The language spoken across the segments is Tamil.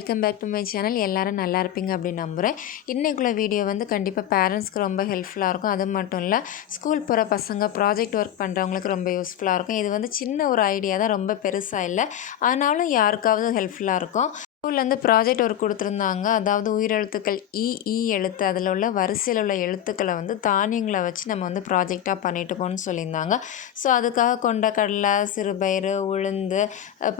Welcome back to my channel. எல்லாரும் நல்லா இருப்பீங்க அப்படின்னு நம்புகிறேன். இன்றைக்குள்ள வீடியோ வந்து கண்டிப்பாக பேரண்ட்ஸ்க்கு ரொம்ப ஹெல்ப்ஃபுல்லாக இருக்கும். அது மட்டும் இல்லை, ஸ்கூல் போகிற பசங்க ப்ராஜெக்ட் ஒர்க் பண்ணுறவங்களுக்கு ரொம்ப யூஸ்ஃபுல்லாக இருக்கும். இது வந்து சின்ன ஒரு ஐடியா தான், ரொம்ப பெருசாக இல்லை, ஆனாலும் யாருக்காவது ஹெல்ப்ஃபுல்லாக இருக்கும். ஸ்கூல்லேருந்து ப்ராஜெக்ட் ஒர்க் கொடுத்துருந்தாங்க. அதாவது உயிரெழுத்துக்கள் ஈ எழுத்து, அதில் உள்ள வரிசையில் உள்ள எழுத்துக்களை வந்து தானியங்களை வச்சு நம்ம வந்து ப்ராஜெக்டாக பண்ணிட்டு போகணும்னு சொல்லியிருந்தாங்க. ஸோ அதுக்காக கொண்டக்கடலை, சிறுபயிறு, உளுந்து,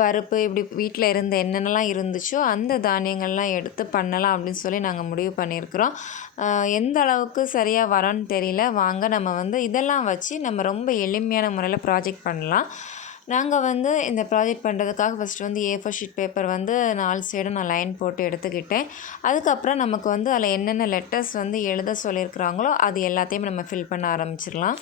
பருப்பு, இப்படி வீட்டில் இருந்த என்னென்னலாம் இருந்துச்சோ அந்த தானியங்கள்லாம் எடுத்து பண்ணலாம் அப்படின்னு சொல்லி நாங்கள் முடிவு பண்ணியிருக்கிறோம். எந்த அளவுக்கு சரியாக வரோன்னு தெரியல. வாங்க நம்ம வந்து இதெல்லாம் வச்சு நம்ம ரொம்ப எளிமையான முறையில் ப்ராஜெக்ட் பண்ணலாம். நாங்கள் வந்து இந்த ப்ராஜெக்ட் பண்ணுறதுக்காக ஃபஸ்ட்டு வந்து A4 ஷீட் பேப்பர் வந்து 4 சைடும் நான் லைன் போட்டு எடுத்துக்கிட்டேன். அதுக்கப்புறம் நமக்கு வந்து அதில் என்னென்ன லெட்டர்ஸ் வந்து எழுத சொல்லியிருக்கிறாங்களோ அது எல்லாத்தையும் நம்ம ஃபில் பண்ண ஆரம்பிச்சிடலாம்.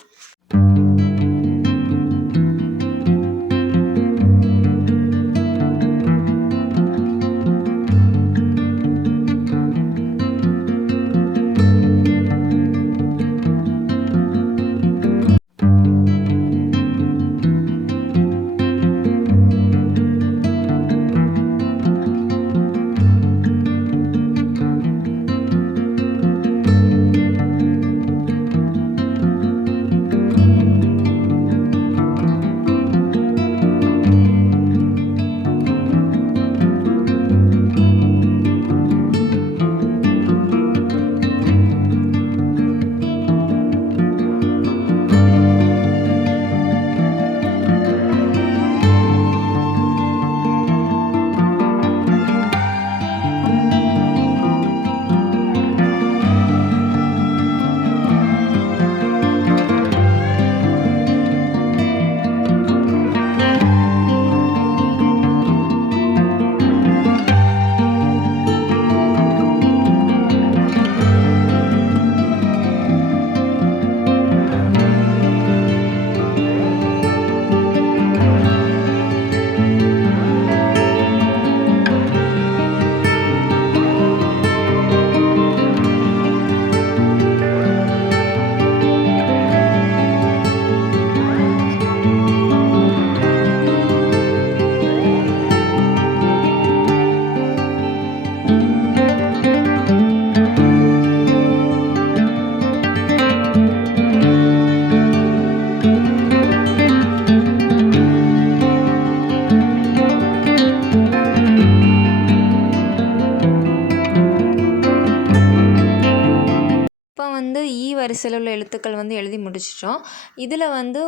வரிசையில் உள்ள எழுத்துக்கள் வந்து எழுதி முடிச்சிட்டோம். இதில் வந்து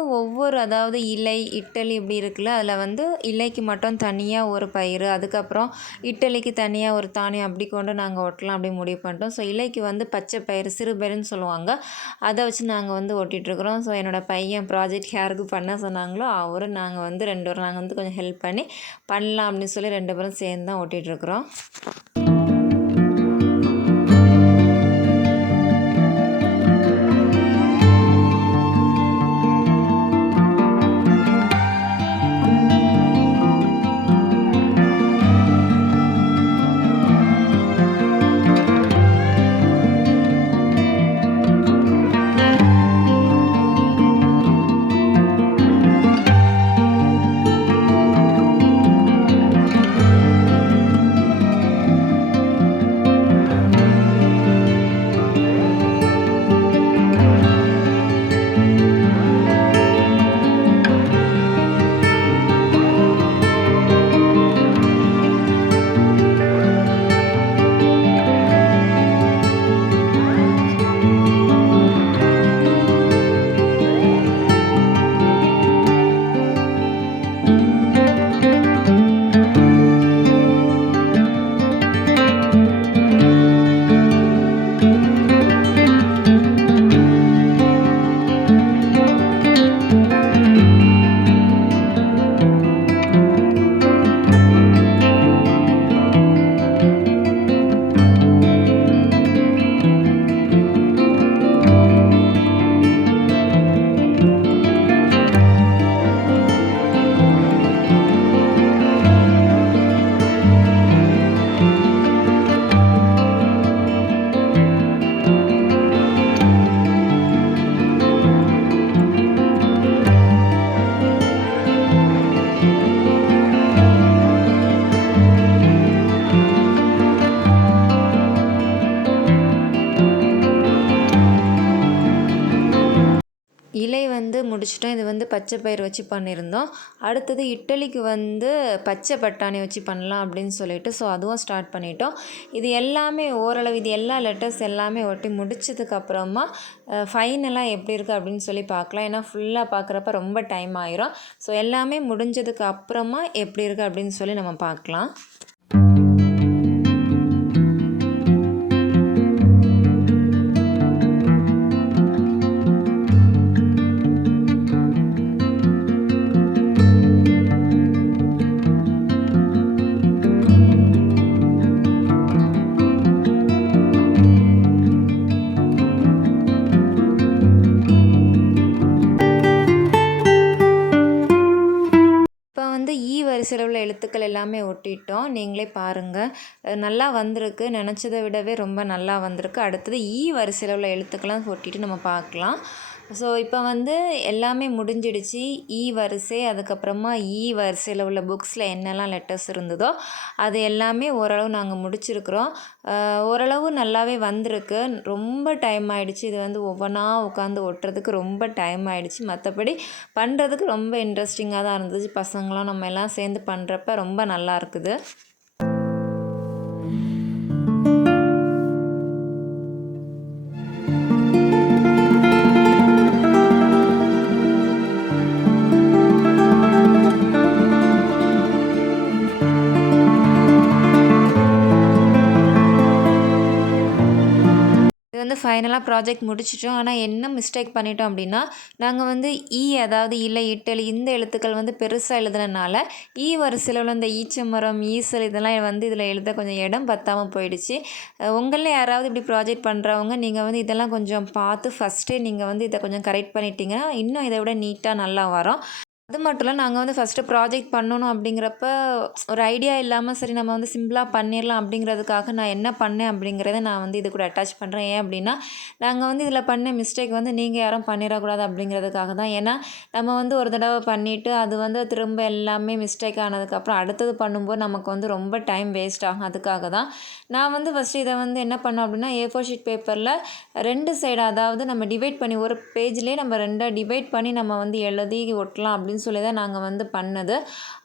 அதாவது இலை, இட்டலி இப்படி இருக்குல்ல, அதில் வந்து இலைக்கு மட்டும் தனியாக ஒரு பயிர், அதுக்கப்புறம் இட்டலிக்கு தனியாக ஒரு தானியம், அப்படி கொண்டு நாங்கள் ஒட்டலாம் அப்படி முடிவு பண்ணிட்டோம். ஸோ இலைக்கு வந்து பச்சை பயிறு, சிறு பயிறுன்னு சொல்லுவாங்க, அதை வச்சு நாங்கள் வந்து ஒட்டிகிட்ருக்குறோம். ஸோ என்னோடய பையன் ப்ராஜெக்ட் யாருக்கு பண்ண சொன்னாங்களோ அவரும் நாங்கள் வந்து 2 பேரும் நாங்கள் வந்து கொஞ்சம் ஹெல்ப் பண்ணி பண்ணலாம் அப்படின்னு சொல்லி 2 பேரும் சேர்ந்து தான் ஒட்டிகிட்ருக்குறோம். பச்சை பயிறு வச்சு பண்ணியிருந்தோம். அடுத்தது இட்லிக்கு வந்து பச்சை பட்டாணி வச்சு பண்ணலாம் அப்படின்னு சொல்லிட்டு ஸோ அதுவும் ஸ்டார்ட் பண்ணிட்டோம். இது எல்லாமே ஓரளவு இது எல்லா லெட்டர்ஸ் எல்லாமே ஒட்டி முடிச்சதுக்கப்புறமா ஃபைனலாக எப்படி இருக்குது அப்படின்னு சொல்லி பார்க்கலாம். ஏன்னா ஃபுல்லாக பார்க்குறப்ப ரொம்ப டைம் ஆயிரும். ஸோ எல்லாமே முடிஞ்சதுக்கு அப்புறமா எப்படி இருக்குது அப்படின்னு சொல்லி நம்ம பார்க்கலாம். வரிசையில் உள்ள எழுத்துக்கள் எல்லாமே ஒட்டிட்டோம். நீங்களே பாருங்கள், நல்லா வந்திருக்கு. நினச்சதை விடவே ரொம்ப நல்லா வந்திருக்கு. அடுத்தது வரிசையில் உள்ள எழுத்துக்கெல்லாம் ஒட்டிட்டு நம்ம பார்க்கலாம். ஸோ இப்போ வந்து எல்லாமே முடிஞ்சிடுச்சு. வரிசை, அதுக்கப்புறமா வரிசையில் உள்ள புக்ஸில் என்னெல்லாம் லெட்டர்ஸ் இருந்ததோ அது எல்லாமே ஓரளவு நாங்கள் முடிச்சிருக்கிறோம். ஓரளவு நல்லாவே வந்திருக்கு. ரொம்ப டைம் ஆகிடுச்சு. இது வந்து ஒவ்வொன்றா உட்காந்து ஒட்டுறதுக்கு ரொம்ப டைம் ஆகிடுச்சு. மற்றபடி பண்ணுறதுக்கு ரொம்ப இன்ட்ரெஸ்டிங்காக தான் இருந்துச்சு. பசங்களாம் நம்ம எல்லாம் சேர்ந்து பண்ணுறப்ப ரொம்ப நல்லா இருக்குது. வந்து ஃபைனலாக ப்ராஜெக்ட் முடிச்சிட்டோம். ஆனால் என்ன மிஸ்டேக் பண்ணிட்டோம் அப்படின்னா, நாங்கள் வந்து அதாவது இல்லை இட்டலி இந்த எழுத்துக்கள் வந்து பெருசாக எழுதுனனால வரிசையில் உள்ள இந்த ஈச்சமரம், ஈசல் இதெல்லாம் வந்து இதில் எழுத கொஞ்சம் இடம் பத்தாமல் போயிடுச்சு. உங்களில் யாராவது இப்படி ப்ராஜெக்ட் பண்ணுறவங்க நீங்கள் வந்து இதெல்லாம் கொஞ்சம் பார்த்து ஃபஸ்ட்டே நீங்கள் வந்து இதை கொஞ்சம் கரெக்ட் பண்ணிட்டீங்கன்னா இன்னும் இதை விட நீட்டாக நல்லா வரும். அது மட்டும் இல்லை, நாங்கள் வந்து ஃபஸ்ட்டு ப்ராஜெக்ட் பண்ணணும் அப்படிங்கிறப்ப ஒரு ஐடியா இல்லாமல் சரி நம்ம வந்து சிம்பிளாக பண்ணிடலாம் அப்படிங்கிறதுக்காக நான் என்ன பண்ணேன் அப்படிங்கிறத நான் வந்து இது கூட அட்டாச் பண்ணுறேன். ஏன் அப்படின்னா, நாங்கள் வந்து இதில் பண்ண மிஸ்டேக் வந்து நீங்கள் யாரும் பண்ணிடக்கூடாது அப்படிங்கிறதுக்காக தான். ஏன்னா நம்ம வந்து ஒரு தடவை பண்ணிவிட்டு அது வந்து திரும்ப எல்லாமே மிஸ்டேக் ஆனதுக்கப்புறம் அடுத்தது பண்ணும்போது நமக்கு வந்து ரொம்ப டைம் வேஸ்ட் ஆகும். அதுக்காக தான் நான் வந்து ஃபஸ்ட்டு இதை வந்து என்ன பண்ணோம் அப்படின்னா, A4 ஷீட் பேப்பரில் 2 சைடு அதாவது நம்ம டிவைட் பண்ணி ஒரு பேஜ்லேயே நம்ம 2 டிவைட் பண்ணி நம்ம வந்து எழுதி ஒட்டலாம் அப்படின்னு சொல்லி தான் நாங்கள் வந்து பண்ணது.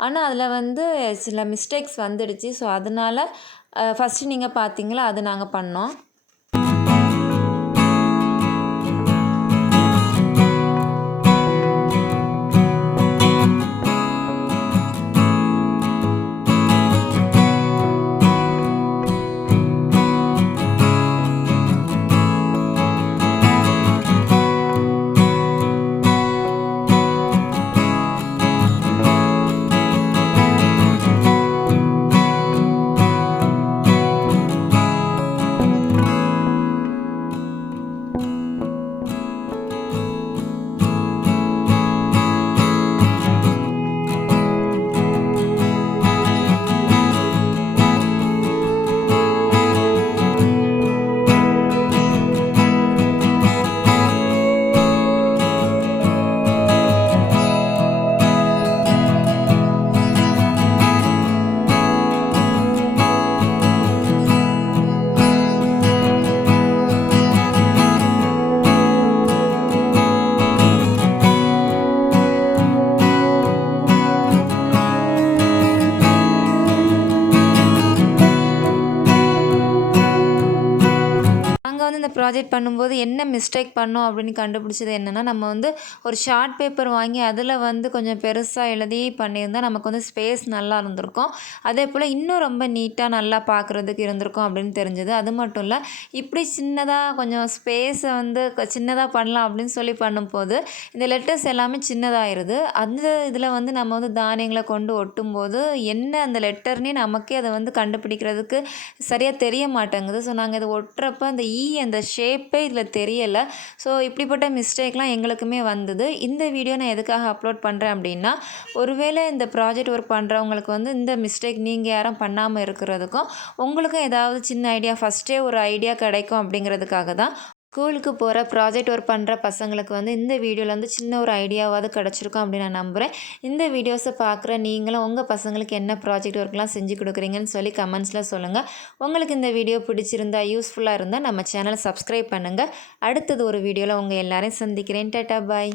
ஆனால் அதில் வந்து சில மிஸ்டேக்ஸ் வந்துடுச்சு. ஸோ அதனால் ஃபஸ்ட்டு நீங்கள் பார்த்தீங்களா அது நாங்கள் பண்ணோம். இந்த ப்ராஜெக்ட் பண்ணும்போது என்ன மிஸ்டேக் பண்ணோம் அப்படின்னு கண்டுபிடிச்சது என்னென்னா, நம்ம வந்து ஒரு ஷார்ட் பேப்பர் வாங்கி அதில் வந்து கொஞ்சம் பெருசாக எழுதி பண்ணியிருந்தால் நமக்கு வந்து ஸ்பேஸ் நல்லா இருந்திருக்கும். அதே போல் இன்னும் ரொம்ப நீட்டாக நல்லா பார்க்குறதுக்கு இருந்திருக்கும் அப்படின்னு தெரிஞ்சது. அது மட்டும் இல்லை, இப்படி சின்னதாக கொஞ்சம் ஸ்பேஸை வந்து சின்னதாக பண்ணலாம் அப்படின்னு சொல்லி பண்ணும்போது இந்த லெட்டர்ஸ் எல்லாமே சின்னதாகிடுது. அந்த இதில் வந்து நம்ம வந்து தானியங்களை கொண்டு ஒட்டும்போது என்ன அந்த லெட்டர்னே நமக்கே அதை வந்து கண்டுபிடிக்கிறதுக்கு சரியாக தெரிய மாட்டேங்குது. ஸோ நாங்கள் இதை ஒட்டுறப்ப அந்த அந்த ஷேப்பே இதில் தெரியலை. ஸோ இப்படிப்பட்ட மிஸ்டேக்லாம் எங்களுக்குமே வந்தது. இந்த வீடியோ நான் எதுக்காக அப்லோட் பண்ணுறேன் அப்படின்னா, ஒருவேளை இந்த ப்ராஜெக்ட் ஒர்க் பண்ணுறவங்களுக்கு வந்து இந்த மிஸ்டேக் நீங்கள் யாரும் பண்ணாமல் இருக்கிறதுக்கும் உங்களுக்கும் ஏதாவது சின்ன ஐடியா ஃபஸ்ட்டே ஒரு ஐடியா கிடைக்கும் அப்படிங்கிறதுக்காக தான். ஸ்கூலுக்கு போகிற ப்ராஜெக்ட் ஒர்க் பண்ணுற பசங்களுக்கு வந்து இந்த வீடியோவில் வந்து சின்ன ஒரு ஐடியாவாவது கிடச்சிருக்கும் அப்படின்னு நான் நம்புகிறேன். இந்த வீடியோஸை பார்க்குற நீங்களும் உங்கள் பசங்களுக்கு என்ன ப்ராஜெக்ட் ஒர்க்லாம் செஞ்சு கொடுக்குறீங்கன்னு சொல்லி கமெண்ட்ஸில் சொல்லுங்கள். உங்களுக்கு இந்த வீடியோ பிடிச்சிருந்தா யூஸ்ஃபுல்லாக இருந்தால் நம்ம சேனலை சப்ஸ்கிரைப் பண்ணுங்கள். அடுத்தது ஒரு வீடியோவில் உங்கள் எல்லாரையும் சந்திக்கிறேன். டாடா பாய்.